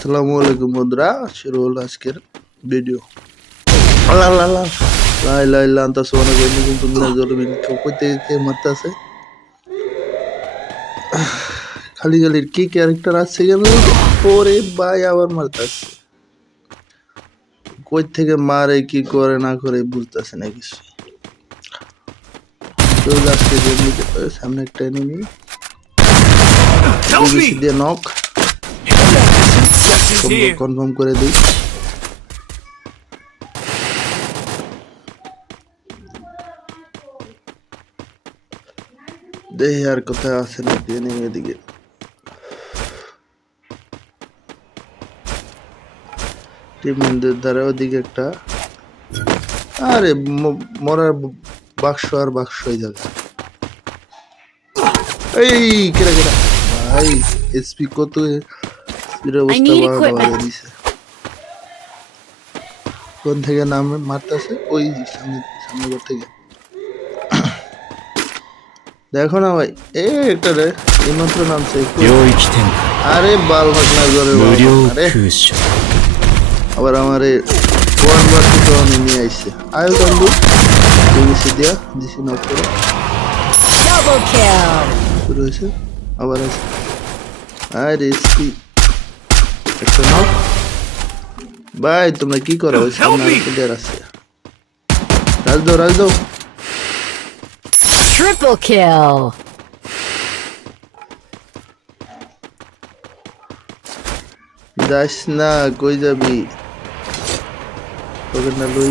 আসসালামু আলাইকুম বন্ধুরা, শুরু হলো আজকের ভিডিও। আল্লাহ আল্লাহ আল্লাহ লা ইলাহা ইল্লা আনতা সুবহানাকা ইন্নী কুনতু মিনাজ জালিমিন। কইতে কে মারতাছে খালি খালি কি ক্যারেক্টার আছে কেন? ওরে ভাই আবার মারতাছে, কই থেকে মারে কি করে না করে বুঝতাছে না কিছু। তো আজকে সামনে একটা এনিমি দিয়ে নক কনফার্ম করে দিই। দেখি আর কোথায় আছে নাকি এনিমি এদিকে। টিমমেটদের দ্বারা ওদিকে একটা, আরে মরার বাক্স আর বাক্স হয়ে যাবে। এই কেডা কেডা ভাই, এসপি কত স্পিড অবস্থা বাড়ায় দিছে। কোন থেকে নাম মারতেছে? ওই সামনে সামনে ঘর থেকে। দেখো না ভাই, একটা রে এইমাত্র নামছে। আরে বাল ভাগনা জোরে আরে আবার আমারে ওয়ান বার তো আমি নিয়ে আইছে। আয়ো বন্ধু দিছি দিয়া দিছি না করে ডাবল কিল শুরু হইছে আবার আছে। আরে এসপি একটা নাও ভাই, তোমরা কি করো? ওই সামনে প্লেয়ার আছে, রাজ দাও ট্রিপল কিল। যাস না, কই যাবি? তোকে না লই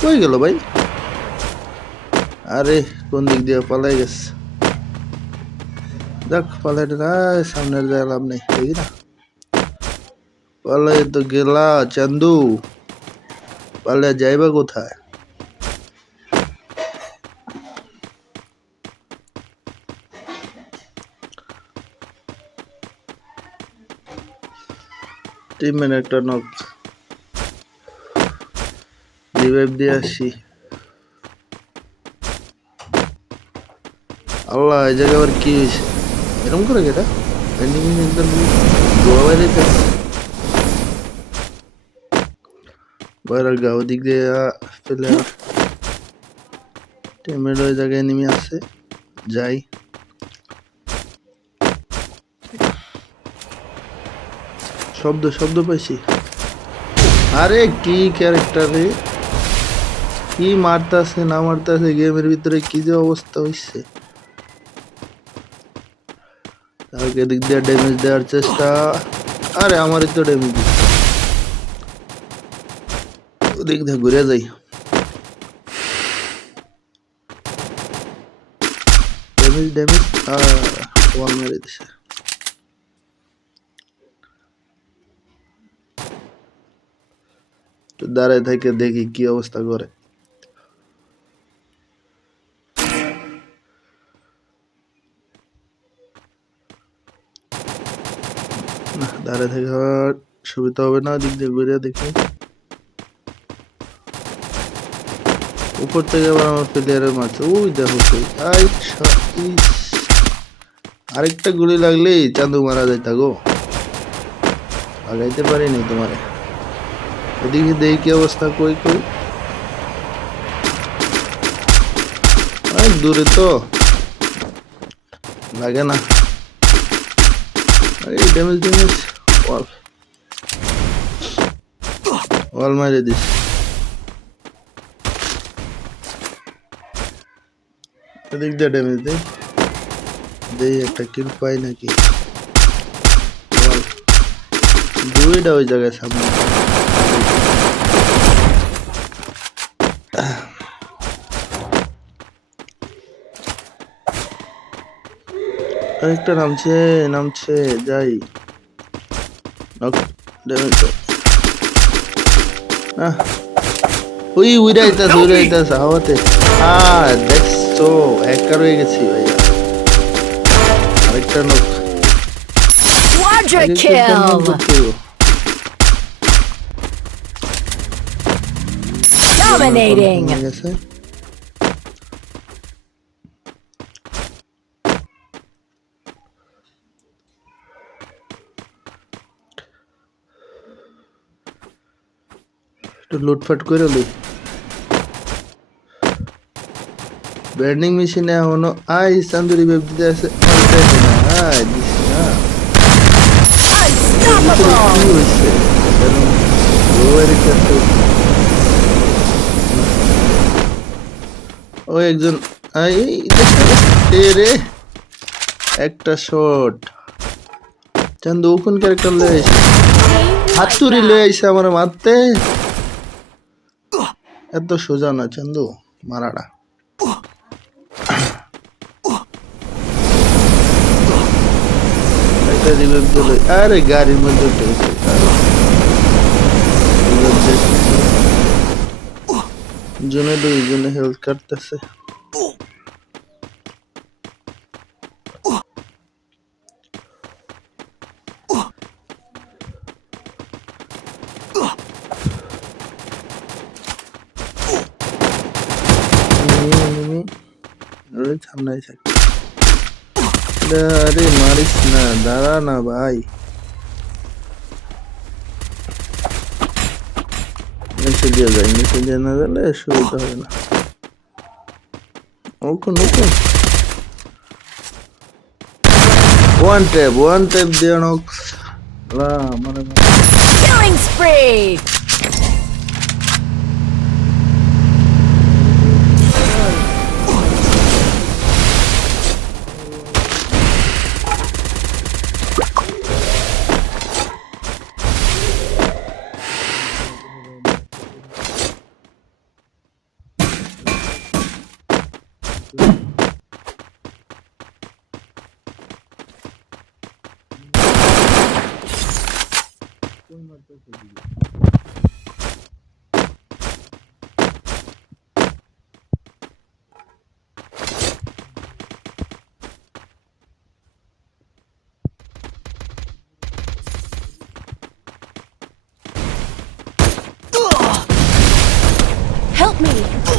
কই গেল ভাই? আরে কোন দিক দিয়ে পালাই গেছে? দেখ পালাইটা না, সামনের যায় লাভ নেই, দেখি না পালাই তো গেলা। চান্দু পালে যাইবা কোথায়? টিমমেট একটা নক রিভাইভ দিয়ে আসি। আল্লাহ, এই জায়গায় আবার কি হয়েছে? এরকম করে কেটা একদম বাইরের গাও দিক দিয়ে ফেলে টিমমেট ওই জায়গায় নেমে আসছে। যাই শব্দ পাইছি। আরে কি ক্যারেক্টার রে, কি মারতাছে না মারতাছে, গেমের ভিতরে কি যে অবস্থা হইছে। কাউকে দিক দিয়ে ড্যামেজ দেওয়ার চেষ্টা। আরে আমারই তো ড্যামেজ দিচ্ছে, ওদিক দিয়ে ঘুরে যাই। ড্যামেজ ওয়াল মেরে দিছে। তো দাঁড়ায় থেকে দেখি কি অবস্থা করে। না, দাঁড়ায় থেকে সুবিধা হবে না, দিক দিয়ে ঘুরে দেখি। উপর থেকে আবার আমার প্লেয়ারের মারছে। ওই দেখো আরেকটা গুলি লাগলেই চান্দু মারা যায়। থাকো আগাইতে পারিনি তোমারে। এদিকে দেখি কি অবস্থা। কই অনেক দূরে তো লাগে না। ড্যামেজ ওয়াল মারে দিস। এদিক দিয়ে ড্যামেজ দেই একটা কিল পাই নাকি। দুইটা ওই জায়গায় সামনে। আরেকটা নামছে যাই। ওই উড়াইতাছে হাওয়াতে। দেখছো একা রয়ে গেছি ভাইয়া। আরেকটা নক dominating. একটু লুটফাট করে লই। ব্যান্ডিং মেশিনে এখনো আই সান্দুরি বেব দিতে আছে। আই দিছি না। কি হয়েছে? ও একজন রে একটা শট চান্দু কোন ক্যারেক্টার লয়ে আইছে? হাতুড়ি লয়ে আইছে আমার মারতে। এত সোজা না চান্দু মারাটা। একটা রিভাইভ দিল। আরে গাড়ির মধ্যে উঠেছে। জনে দুইজনে হেলথ কাটতেছে। সামনে আরে মারিস না, দাঁড়া না ভাই। নিচে দিয়ে যায়, নিচে দিয়ে না গেলে সুবিধা হবে না। ওকে ওকে ওয়ান ট্যাপ দিয়ে নক লা মানে Killing spree! Help me!